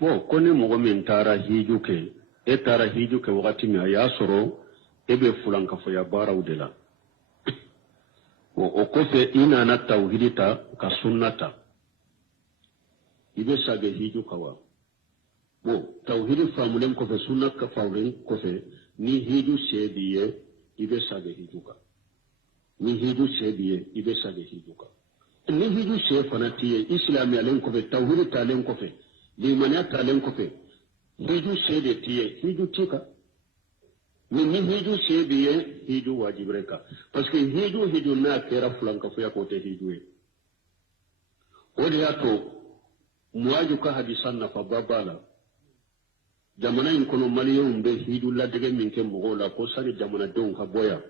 Bon koni mogo min tara hiju ke e tara hiju ke wakati mi aya soro ebe fulanka fo ya baraw de la o kofe ina na tauhidita ka sunnata ibe sage hiju kawa bo tauhidi famulen kofe sunnat ka fawlen kofe ni hiju shediye ibe sage hiju ka ni hiju shediye ibe sage hiju ka ni hiju she fanatiye islami alen kofe tauhidi talen kofe limaniya talen kofe hiju shede tiye hiju tika ni hiju shediye hiju wajibreka parce que hiju na kera fulanka fo ya kote hiju e odi yato muwaju ka hadisan na fa babala jamana in kono maliyum be hiju ladege min ke mogola ko sari jamana don ka boya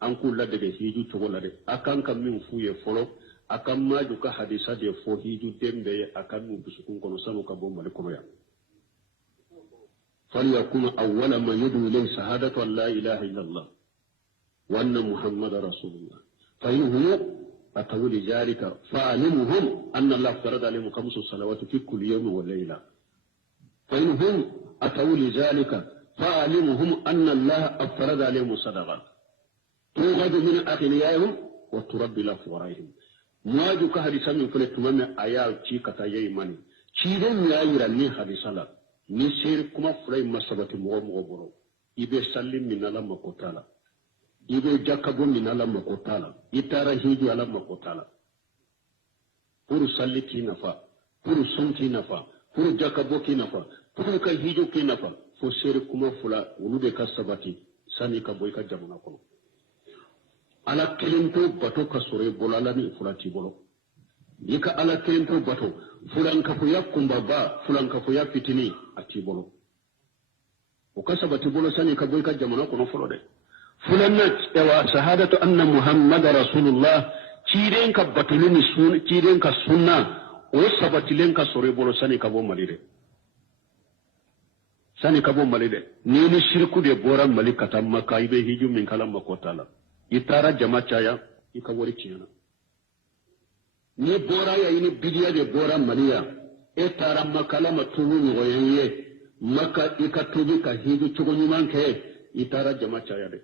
an ku ladege hiju to la de akan kam min fuye folo akan maju ka hadisa de fo hiju dembe akan mu bisukun kono sanu ka bomba le kono ya فليكون أول ما يدعو إليه شهادة أن لا إله إلا الله وأن محمد رسول الله فإنهم أتوا لذلك فعلمهم أن الله افترض عليهم 5 صلوات في كل يوم والليلة فإنهم أتوا لذلك فعلمهم أن الله افترض عليهم صدقات توغد من أغنيائهم وتربي لفورائهم مواجهك حديثا من كل تمام آيات تيكتا يماني تيرين يا يراني حديثا ni seri kuma fulai masabati mogo boro ibe sallim min ala makotala ibe jakabo min ala makotala itara hiju ala makotala puru salli ki nafa puru son ki nafa puru jakabo ki nafa puru ka hiju ki nafa fo seri kuma fula ulube ka sabati sani ka boy ka jamana kono ala kelento bato ka sore bolala ni fulati bolo yika ala kelento bato fulanka fo yakumba ba fulanka fo yapitini ati bolo o kasabati bolo sani ka boy ka jamana kono folo de fulanat wa shahadatu anna muhammad rasulullah ciren ka batulini sun ciren ka sunna o sabatilen ka sore bolo sani ka bo malide ni shirku de bora malikata makka ibe hiju min kalam makotala itara jama chaya ikawori kiyana ni bora ya ini bidiya de bora maliya e tara makala matubu ngoyenye maka ikatubi ka hiju chugo nyumanke itara jama chaya de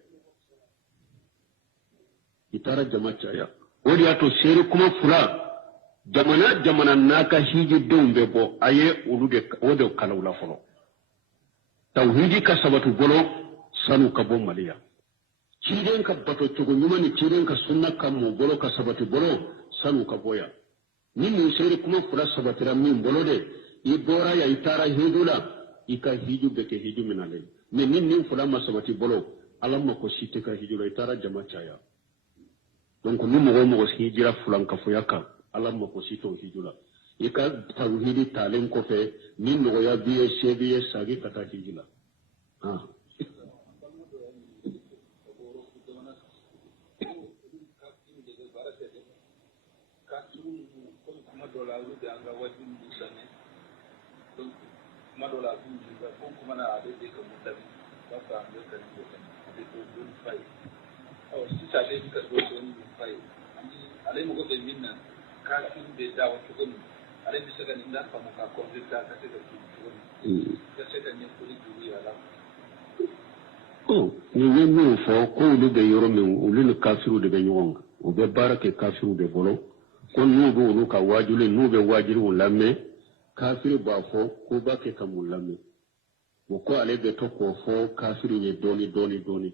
itara jama chaya odi ato seri kuma fula jamana naka hiju dombe bo aye ulude ode kalawla folo tauhidi ka sabatu bolo sanu ka bo maliya ciren ka bato chugo nyumani ciren ka sunna ka mo bolo ka sabatu bolo sanu ka boya ni min seri kuma fura sabatira min bolo de i bora ya itara hidula ika hiju beke hiju minale mais nin fura masabati bolo alamma ko site ka hijula itara jama chaya donc ni mogo hijira fulan ka fuyaka alamma ko sito hijula ika tawhidi talen ko fe nin no ya biye sebiye sagi kata hijula madola kunjiza ko kuma na adede ka mutabi ba ka an ka ni da to don fai o si ta le ka do don fai ale mo ko be minna ka kin be da wa to ale bi saka ni da fa mo ka ko da ka te da to da se da ni ko ni duri ala ni ni fo ko lu be yoro men ulul kafiru de be nyonga o be barake kafiru de bolo ko nu bo lu ka wajule nu be wajiru lamme kafiri ba fo ko ba ke kamulame wo ko ale be to ko fo kafiri ye doni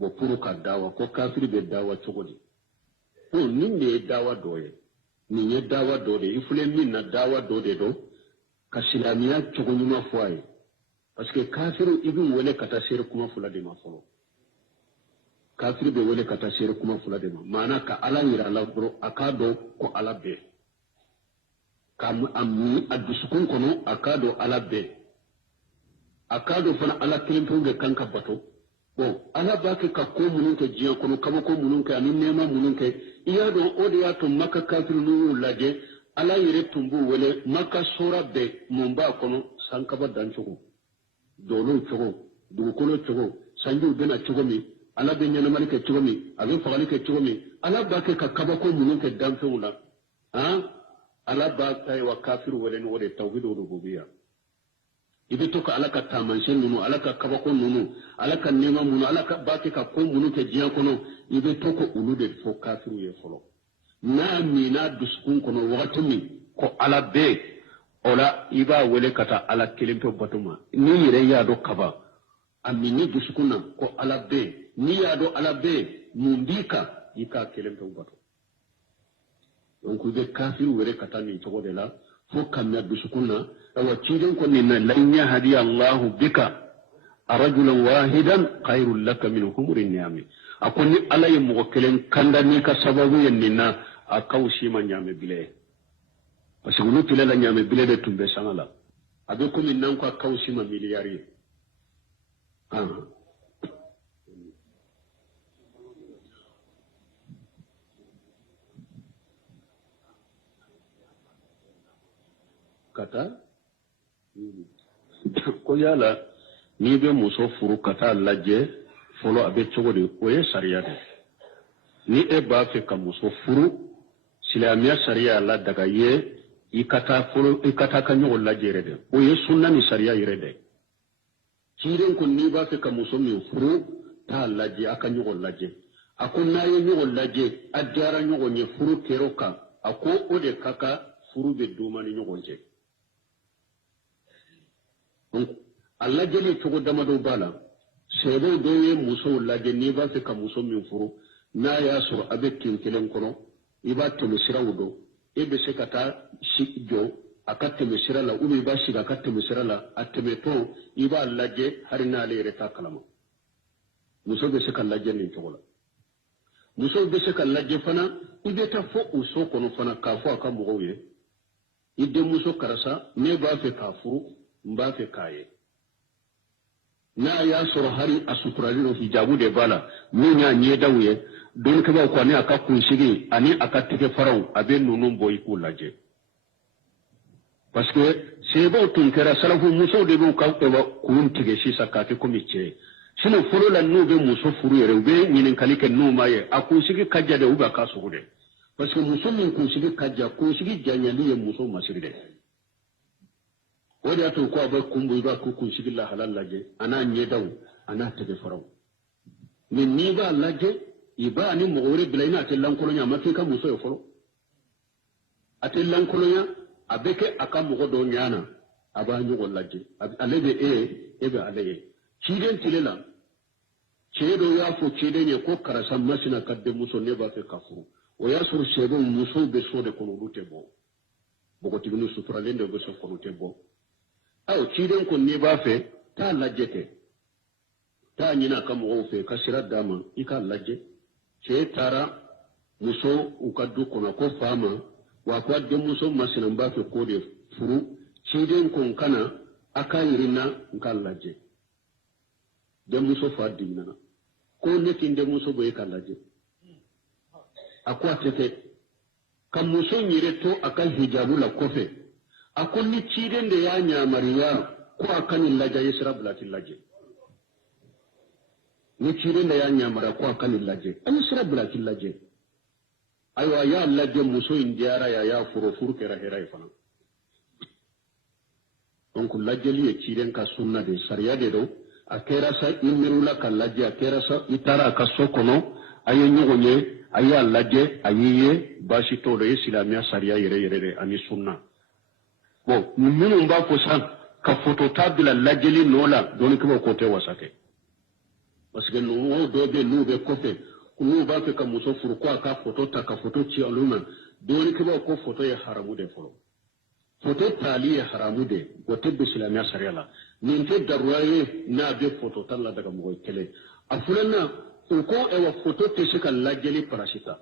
wo puru ka dawa ko kafiri be dawa chogodi ko ninne dawa doye ni ye dawa dode ifule min na dawa dode do ka silamiya chogonyuma fwaye parce que kafiru ibn wele kata sir kuma fula de ma folo kafiri be wele kata sir kuma fula de ma mana ka ala yira la bro akado ko ala be kam amni adusukun kono akado ala be akado fana ala kilimpunge kanka bato bon ala bake ka ko munun ke jiya kono kama ko munun ke anin nema munun ke iya do odi ya to makka kafiru nu laje ala yire tumbu wele makka sura be mumba kono sankaba dan chugo dolo chugo du kono chugo sanju bena chugo mi ala be nyana malike chugo mi abin fagali ke chugo mi ala bake ka kaba ko munun ke dan fula ala ba tay wa kafiru wala ni wode tawhid rububiyya ibe to ka ala ka tamansen nunu ala ka kabako nunu ala ka nema nunu ala ka baki ka ko munu ke jiyan kono ibe to ko ulu de fo kafiru ye folo na mina duskun kono wakati min ko ala be ola iba wele kata ala kelimto batuma ni yire ya do kaba amini duskuna ko ala be ni ya do ala be mundika ika kelimto batu donc ibe kafiru wele kata ni to de la fo kamya duskuna awa ciiden ko ni lan yahdi Allahu bika rajulan wahidan khairul laka min humrin ni'ami akoni ala ye mo kelen kandani ka sababu yenina akawshi ma nyame bile parce que nous tile la nyame bile de tumbe sangala abe ko min nan ko akawshi ma miliyari kata ko yala ni be muso furu kata laje folo abe chogodi oye sariya de ni e ba fe ka muso furu silamiya sariya la daga ye ikata folo ikata ka nyogo laje rede oye sunna ni sariya yirede kiren ko ni ba fe ka muso mi furu ta laje aka nyogo laje akon na ye nyogo laje adjara nyogo nye furu keroka ako ode kaka furu be duma ni nyogo je Allah jeli cogo damado bala sebo doye muso laje ni ba se ka muso min furu na ya sur abe kinkelen kono iba teme sirawo do ebe se kata jo akate me sirala umi ba shiga akate me sirala ateme to iba laje harina le reta kalama muso be se ka laje ni cogo la muso be se ka laje fana ibe ta fo uso kono fana ka fo aka mo ye ide muso karasa ne ba fe ka furu mba fe kaye na ya soro hari asuturalino hijabu de bala munya nye dawye don ka ba ko ne aka kunshigi ani aka tike farau abe nunun boy ku laje parce que c'est bon tun kera salafu muso de bu ka ko kun tige shi sakate ko mice sino furo la no be muso furu yere be nyinin kalike no maye akushigi kajja de uba ka sugude parce que muso min kunshigi kajja kunshigi janyali ye muso masiride wadi ato ko abai kumbu ba ko kun shigilla halal laje ana nyedaw ana tebe faraw ni ba laje iba ni mo wore bilayna atellan kolonya mafika muso yo folo atellan kolonya abeke aka mo do nyana aba nyugo laje alebe ebe aleye chiden tilela chedo ya fo chede ne ko karasa masina kadde muso ne ba fe kafuru o ya suru chedo muso be so de ko rute bo bogo tibinu sutura lende go so ko rute bo aw ciden ko ne ba fe ta lajjete ta nyina kam wo fe ka sirar dama ika lajje ce tara muso ukaddu kono ko fama wa ko de muso masinan ba fe ko de furu ciden ko kana aka yirina ngal lajje de muso fa dinna ko ne tinde muso boy ka lajje akwa tete kam muso nyire to aka hijabu la kofe akon ni ciden da ya nyamariya ko akanin laja yisra blatil laje ni ciden da ya nyamara ko akanin laje an yisra blatil laje aywa ya laje muso indiyara ya furu kera hera ifana donc laje li ciden ka sunna de sariya de do akera sa imirula ka laje akera sa itara ka sokono ayo nyogonye aya laje ayiye bashi to de islamia sariya yere ani sunna bon minnu b'a fɔ san ka photo ta bila lajɛli nɔ la dɔɔni kama ko tɛ wasake parce que numu dɔ bɛ n'u bɛ kɔfɛ n'u b'a fɛ ka muso furu ko a ka photo ta ka photo ci olu ma dɔɔni kama ko photo ye haramu de fɔlɔ photo tali ye haramu de o tɛ bɛ silamɛya sariya la nin tɛ daruya ye n'a bɛ photo ta la daga mɔgɔ kelen a filanan o ko ɛwɔ photo tɛ se ka lajɛli parasita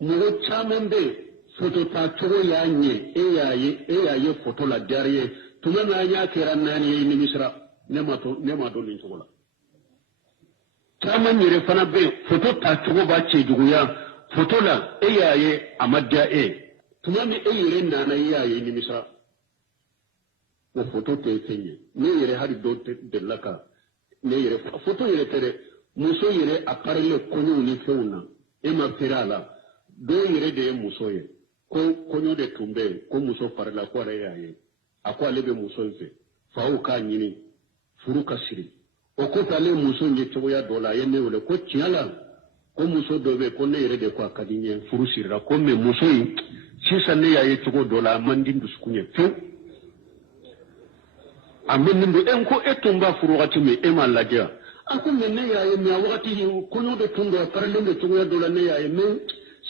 mɔgɔ caman bɛ photo ta cogo ya nye eyaye photo la derrière tuma na nya kera nani ni misra ne ma do ni cogo la tama nyere fana be photo ta cogo ba ce juguya photo la eyaye amadja tuma mi eyere nana eyaye ni misra o photo te tenye ne yere hari do de laka ne yere photo yere tere muso yere appareil konyo ni feuna e ma ferala do yere de muso yere konyo de tumbe ko muso farla ko re yaye akwa lebe muso nfe fa o ka nyini furu ka siri o ko tale muso nje to ya dola yenne wala ko tiala ko muso dobe ko ne yere de ko akadinye furu sirra ko me muso yi sisa ne yaye to dola mandin du sukunye fe amen ndo en ko etumba furu wati me e maladia ako me ne yaye me wakati konyo de tumbe farle de to ya dola ne yaye me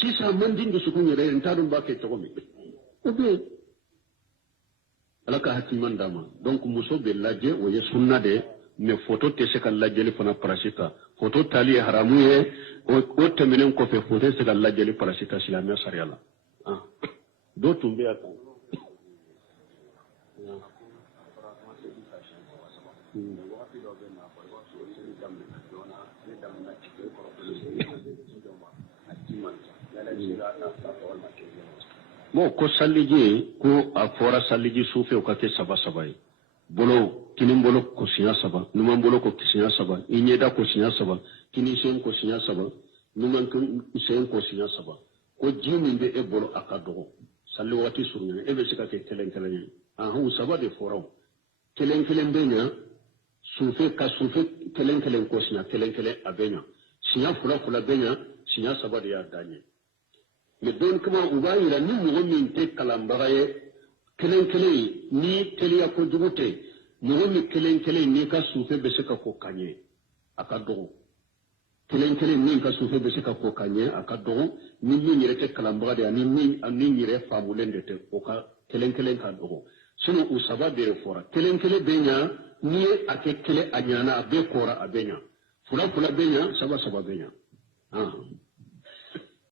sisa mandin du sukunye re ntadum ba ke to me obe alaka hakiman dama donc muso be lajje o ye sunna de mais photo te se kan lajjeli fana parasita photo tali haramu ye o temenen ko fe photo se kan lajjeli parasita silamiya sariala ah do tumbe aka mo ko salliji ko a fora salliji sufe o kake saba sabai bolo kinin bolo ko sinya saba numan bolo ko sinya saba inyeda ko sinya saba kini sen ko sinya saba numan ko sen ko sinya saba ko jimi be e bolo akado salli wati surunya e be sika ke kelen kelen hu saba de fora kelen kelen benya sufe ka sufe kelen kelen ko sinya kelen kelen abenya sinya fula fula benya sinya saba de ya danye mais don kuma ubayira ni mo min te kalambaraye kelen kelen ni teliya ko jugute mo mi kelen kelen ni ka sufe be sika ko kanye akado kelen kelen ni ka sufe be sika ko kanye akado ni ni yere kalambara de ni yere famulende te o ka kelen kelen ka do sunu usaba be fora kelen kelen benya ni ake kele anyana be kora abenya fula fula benya saba saba benya